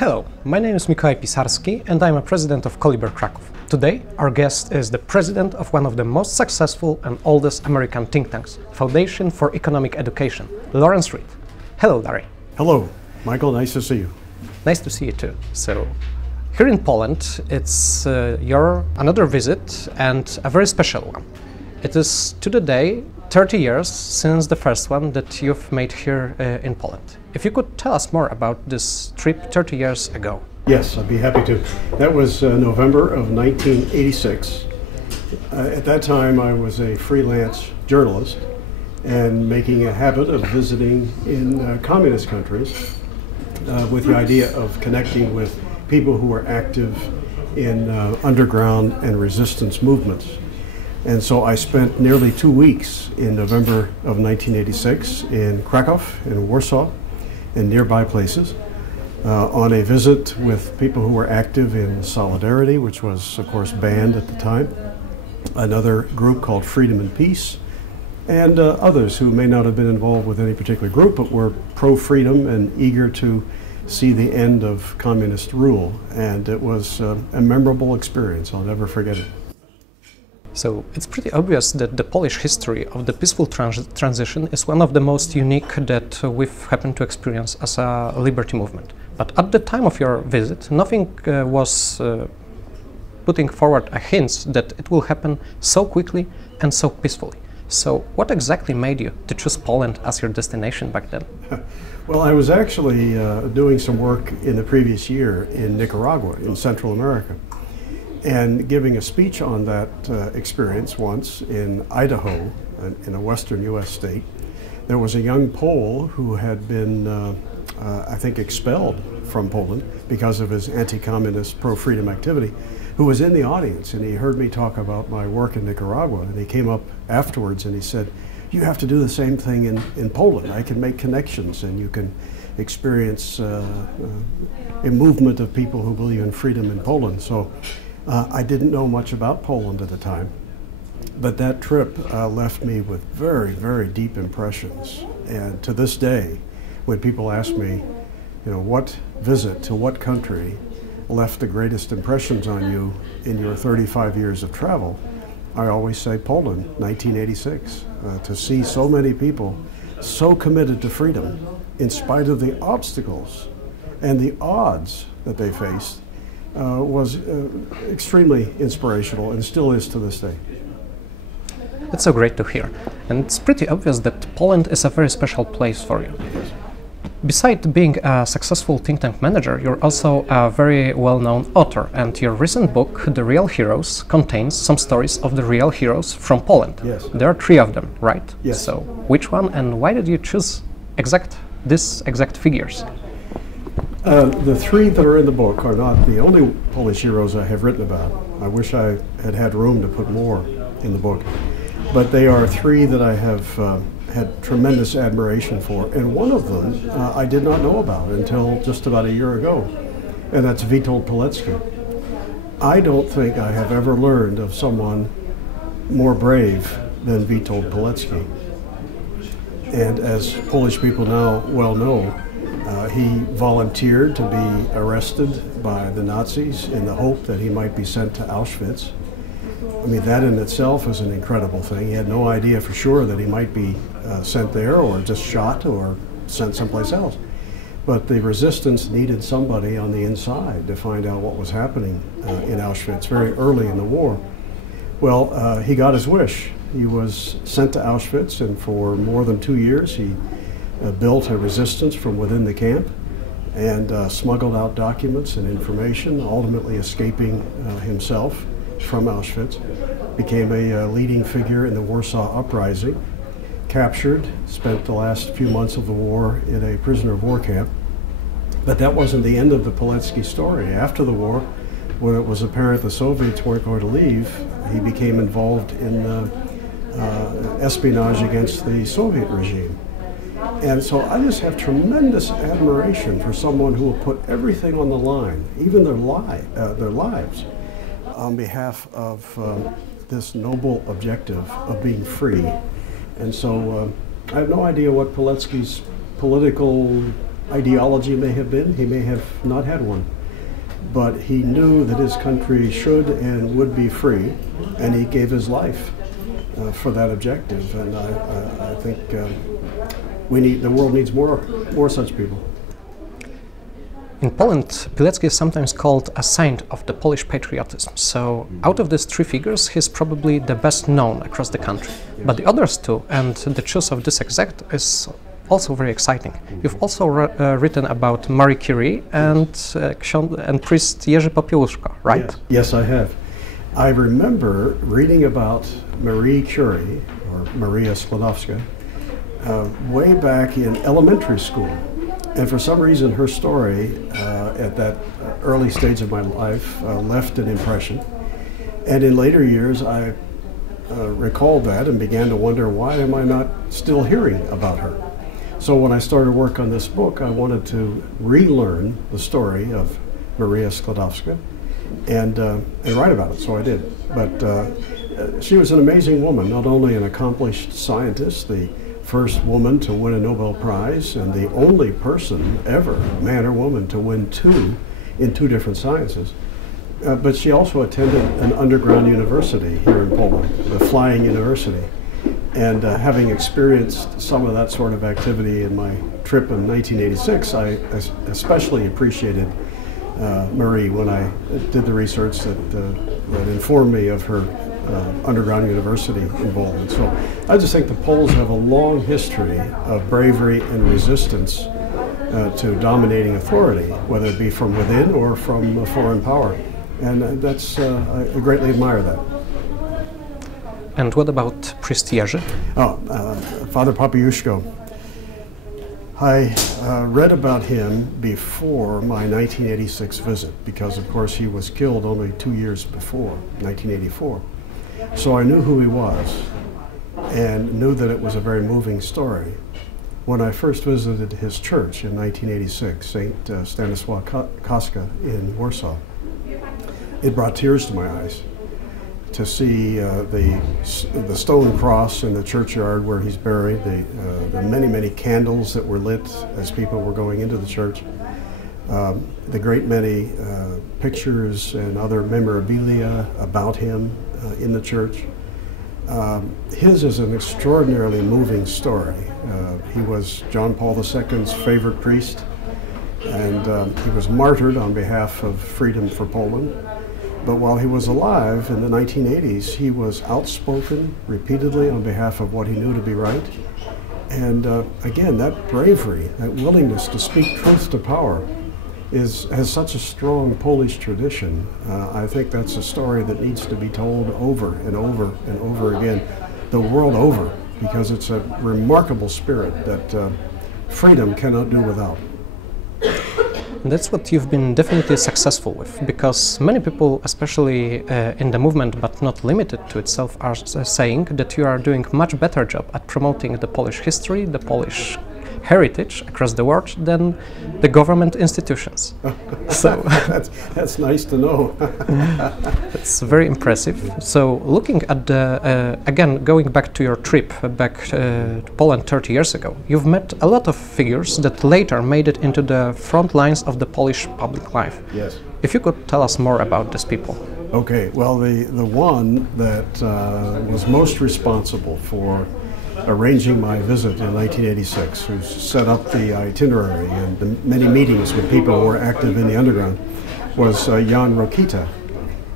Hello, my name is Mikołaj Pisarski and I'm a president of KoLiber Kraków. Today, our guest is the president of one of the most successful and oldest American think tanks, Foundation for Economic Education, Lawrence Reed. Hello, Larry. Hello, Michael, nice to see you. Nice to see you too. So, here in Poland, it's your another visit and a very special one. It is to the day 30 years since the first one that you've made here in Poland. If you could tell us more about this trip 30 years ago. Yes, I'd be happy to. That was November of 1986. At that time, I was a freelance journalist and making a habit of visiting in communist countries with the idea of connecting with people who were active in underground and resistance movements. And so I spent nearly 2 weeks in November of 1986 in Kraków, in Warsaw, and nearby places, on a visit with people who were active in Solidarity, which was, of course, banned at the time, another group called Freedom and Peace, and others who may not have been involved with any particular group, but were pro-freedom and eager to see the end of communist rule. And it was a memorable experience. I'll never forget it. So it's pretty obvious that the Polish history of the peaceful transition is one of the most unique that we've happened to experience as a liberty movement. But at the time of your visit, nothing was putting forward a hint that it will happen so quickly and so peacefully. So what exactly made you to choose Poland as your destination back then? Well, I was actually doing some work in the previous year in Nicaragua, in Central America, and giving a speech on that experience once in Idaho, in a western U.S. state. There was a young Pole who had been, I think, expelled from Poland because of his anti-communist, pro-freedom activity, who was in the audience, and he heard me talk about my work in Nicaragua, and he came up afterwards and he said, "You have to do the same thing in Poland. I can make connections and you can experience a movement of people who believe in freedom in Poland." So I didn't know much about Poland at the time, but that trip left me with very, very deep impressions. And to this day, when people ask me, what visit to what country left the greatest impressions on you in your 35 years of travel, I always say Poland, 1986. To see so many people so committed to freedom in spite of the obstacles and the odds that they faced was extremely inspirational and still is to this day. That's so great to hear. And it's pretty obvious that Poland is a very special place for you. Besides being a successful think tank manager, you're also a very well-known author, and your recent book, The Real Heroes, contains some stories of the real heroes from Poland. Yes. There are 3 of them, right? Yes. So which one and why did you choose these exact figures? The 3 that are in the book are not the only Polish heroes I have written about. I wish I had had room to put more in the book. But they are 3 that I have had tremendous admiration for. And one of them I did not know about until just about a year ago, and that's Witold Pilecki. I don't think I have ever learned of someone more brave than Witold Pilecki. And as Polish people now well know, he volunteered to be arrested by the Nazis in the hope that he might be sent to Auschwitz. I mean, that in itself is an incredible thing. He had no idea for sure that he might be sent there or just shot or sent someplace else. But the resistance needed somebody on the inside to find out what was happening in Auschwitz very early in the war. Well, he got his wish. He was sent to Auschwitz, and for more than 2 years he built a resistance from within the camp and smuggled out documents and information, ultimately escaping himself from Auschwitz, became a leading figure in the Warsaw Uprising, captured, spent the last few months of the war in a prisoner of war camp. But that wasn't the end of the Pilecki story. After the war, when it was apparent the Soviets weren't going to leave, he became involved in espionage against the Soviet regime. And so I just have tremendous admiration for someone who will put everything on the line, even their lives, on behalf of this noble objective of being free. And so I have no idea what Pilecki's political ideology may have been. He may have not had one. But he knew that his country should and would be free, and he gave his life for that objective. And I think the world needs more such people. In Poland, Pilecki is sometimes called a saint of the Polish patriotism. So, out of these three figures, he's probably the best known across the country. Yes. But the others two, and the choice of this exact, is also very exciting. You've also written about Marie Curie and priest Jerzy Popiełuszko, right? Yes, I have. I remember reading about Marie Curie, or Maria Skłodowska, way back in elementary school. And for some reason, her story at that early stage of my life left an impression. And in later years, I recalled that and began to wonder, why am I not still hearing about her? So when I started work on this book, I wanted to relearn the story of Maria Skłodowska and write about it, so I did. But she was an amazing woman, not only an accomplished scientist, the first woman to win a Nobel Prize, and the only person ever, man or woman, to win two in two different sciences. But she also attended an underground university here in Poland, the Flying University. And having experienced some of that sort of activity in my trip in 1986, I especially appreciated Marie when I did the research that informed me of her underground university involvement. So I just think the Poles have a long history of bravery and resistance to dominating authority, whether it be from within or from a foreign power. And I greatly admire that. And what about priest Jerzy? Father Popiełuszko. I read about him before my 1986 visit because, of course, he was killed only 2 years before, 1984. So I knew who he was and knew that it was a very moving story. When I first visited his church in 1986, St. Stanisław Kostka in Warsaw, it brought tears to my eyes to see the stone cross in the churchyard where he's buried, the many, many candles that were lit as people were going into the church, the great many pictures and other memorabilia about him in the church. His is an extraordinarily moving story. He was John Paul II's favorite priest, and he was martyred on behalf of freedom for Poland. But while he was alive in the 1980s, he was outspoken repeatedly on behalf of what he knew to be right. And again, that bravery, that willingness to speak truth to power has such a strong Polish tradition. I think that's a story that needs to be told over and over and over again, the world over, because it's a remarkable spirit that freedom cannot do without. That's what you've been definitely successful with, because many people, especially in the movement, but not limited to itself, are saying that you are doing a much better job at promoting the Polish history, the Polish heritage across the world than the government institutions. So that's nice to know. It's very impressive. So looking at the, again, going back to your trip back to Poland 30 years ago, you've met a lot of figures that later made it into the front lines of the Polish public life. Yes. If you could tell us more about these people. Okay, well, the one that was most responsible for arranging my visit in 1986, who set up the itinerary and the many meetings with people who were active in the underground, was Jan Rokita.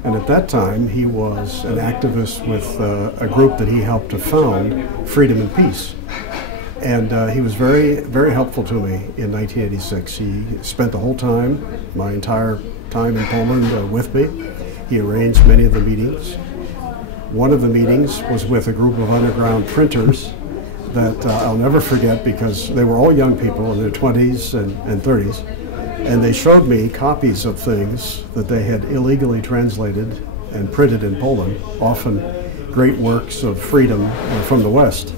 And at that time, he was an activist with a group that he helped to found, Freedom and Peace. And he was very, very helpful to me in 1986. He spent the whole time, my entire time in Poland, with me. He arranged many of the meetings. One of the meetings was with a group of underground printers that I'll never forget, because they were all young people in their 20s and 30s, and they showed me copies of things that they had illegally translated and printed in Poland, often great works of freedom from the West.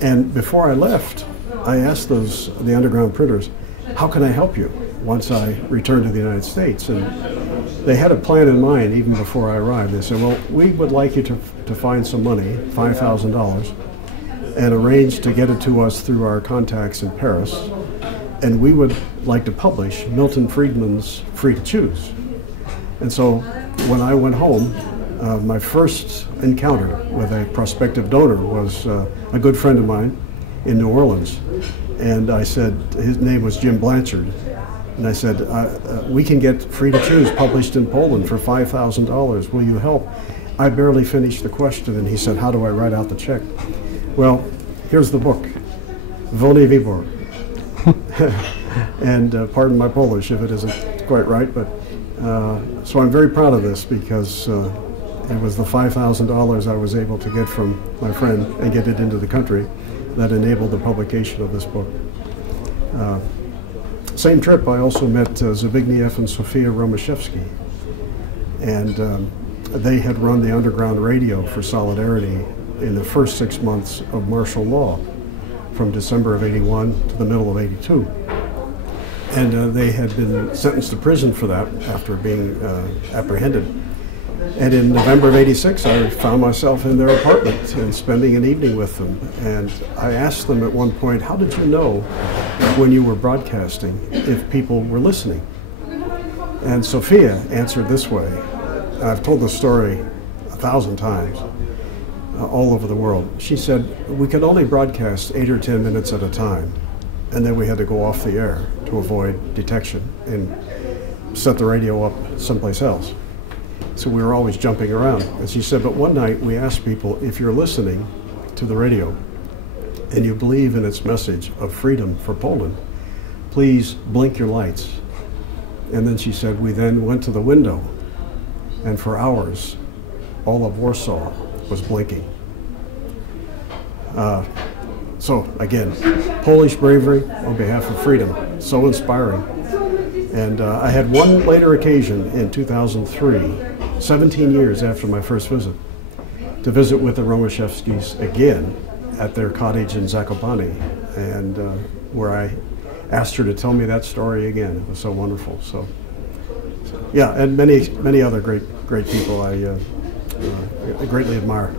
And before I left, I asked the underground printers, how can I help you once I return to the United States? And they had a plan in mind even before I arrived. They said, well, we would like you to find some money, $5,000, and arrange to get it to us through our contacts in Paris. and we would like to publish Milton Friedman's Free to Choose. And so when I went home, my first encounter with a prospective donor was a good friend of mine in New Orleans. And I said, his name was Jim Blanchard. And I said, we can get Free to Choose published in Poland for $5,000. Will you help? I barely finished the question, and he said, how do I write out the check? Well, here's the book, Wolny Wybór. And pardon my Polish if it isn't quite right, but so I'm very proud of this because it was the $5,000 I was able to get from my friend and get it into the country that enabled the publication of this book. Same trip, I also met Zbigniew and Sofia Romaszewski, and they had run the underground radio for Solidarity in the first 6 months of martial law, from December of '81 to the middle of '82. And they had been sentenced to prison for that after being apprehended. And in November of '86, I found myself in their apartment and spending an evening with them. And I asked them at one point, how did you know when you were broadcasting if people were listening? And Sophia answered this way. I've told the story 1,000 times all over the world. She said, we could only broadcast 8 or 10 minutes at a time, and then we had to go off the air to avoid detection and set the radio up someplace else. So we were always jumping around. And she said, but one night we asked people, if you're listening to the radio and you believe in its message of freedom for Poland, please blink your lights. And then she said, we then went to the window, and for hours, all of Warsaw was blinking. So again, Polish bravery on behalf of freedom, so inspiring. And I had one later occasion in 2003, 17 years after my first visit, to visit with the Romaszewskis again at their cottage in Zakopane, and where I asked her to tell me that story again. It was so wonderful. So yeah, and many other great people I greatly admire.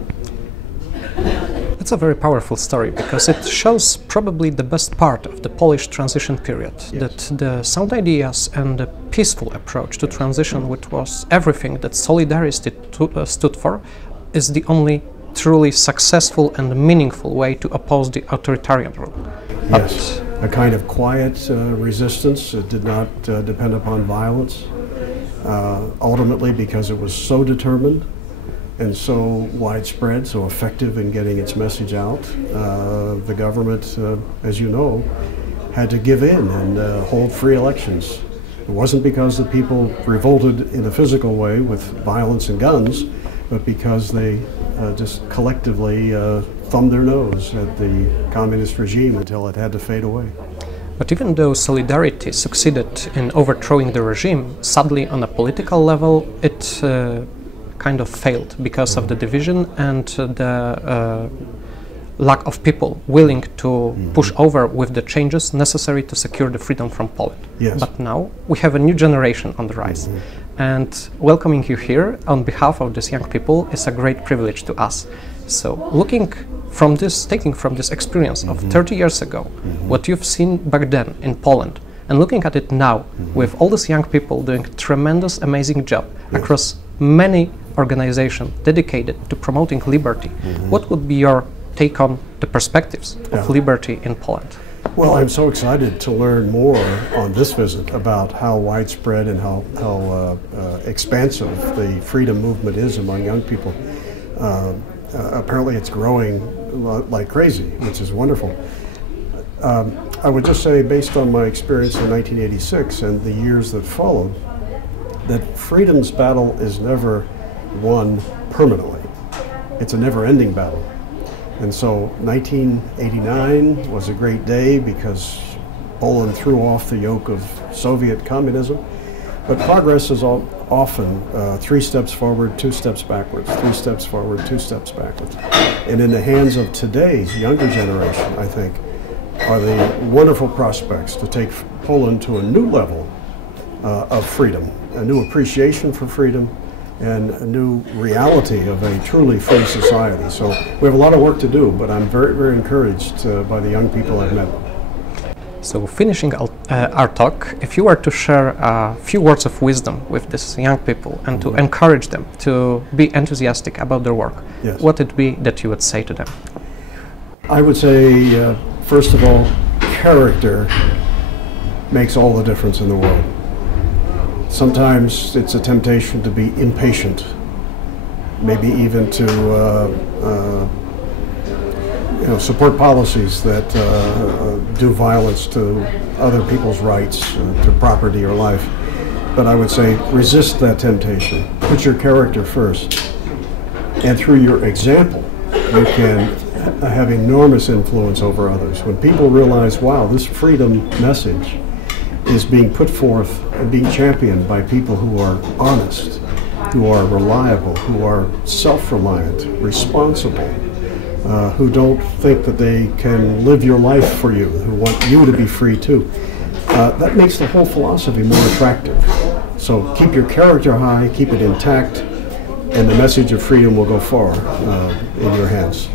It's a very powerful story because it shows probably the best part of the Polish transition period, yes. That the sound ideas and the peaceful approach to transition, which was everything that Solidarity stood for, is the only truly successful and meaningful way to oppose the authoritarian rule. Yes, a kind of quiet resistance. It did not depend upon violence, ultimately because it was so determined and so widespread, so effective in getting its message out. The government, as you know, had to give in and hold free elections. It wasn't because the people revolted in a physical way with violence and guns, but because they just collectively thumbed their nose at the communist regime until it had to fade away. But even though Solidarity succeeded in overthrowing the regime, sadly on a political level it kind of failed because of the division and the lack of people willing to push over with the changes necessary to secure the freedom from Poland. Yes. But now we have a new generation on the rise. And welcoming you here on behalf of these young people is a great privilege to us. So taking from this experience of 30 years ago, what you've seen back then in Poland, and looking at it now with all these young people doing a tremendous, amazing job across many organizations dedicated to promoting liberty, what would be your take on the perspectives of liberty in Poland? Well, I'm so excited to learn more on this visit about how widespread and how expansive the freedom movement is among young people. Apparently it's growing like crazy, which is wonderful. I would just say, based on my experience in 1986 and the years that followed, that freedom's battle is never won permanently. It's a never-ending battle. And so 1989 was a great day because Poland threw off the yoke of Soviet communism. But progress is often 3 steps forward, 2 steps backwards, 3 steps forward, 2 steps backwards. And in the hands of today's younger generation, I think, are the wonderful prospects to take Poland to a new level of freedom, a new appreciation for freedom, and a new reality of a truly free society. So we have a lot of work to do, but I'm very, very encouraged by the young people I've met. So finishing our our talk, if you were to share a few words of wisdom with these young people and to encourage them to be enthusiastic about their work, Yes. what would it be that you would say to them? I would say, first of all, character makes all the difference in the world. Sometimes it's a temptation to be impatient, maybe even to support policies that do violence to other people's rights, to property or life. But I would say resist that temptation. Put your character first. And through your example, you can have enormous influence over others. When people realize, wow, this freedom message is being put forth and being championed by people who are honest, who are reliable, who are self-reliant, responsible, who don't think that they can live your life for you, who want you to be free too. That makes the whole philosophy more attractive. So keep your character high, keep it intact, and the message of freedom will go far in your hands.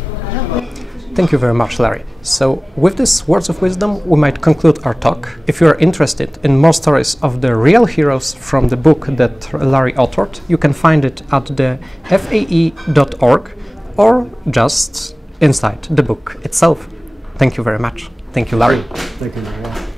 Thank you very much, Larry. So with these words of wisdom, we might conclude our talk. If you are interested in more stories of the real heroes from the book that Larry authored, you can find it at the FAE.org or just inside the book itself. Thank you very much. Thank you, Larry. Thank you, Mikołaj.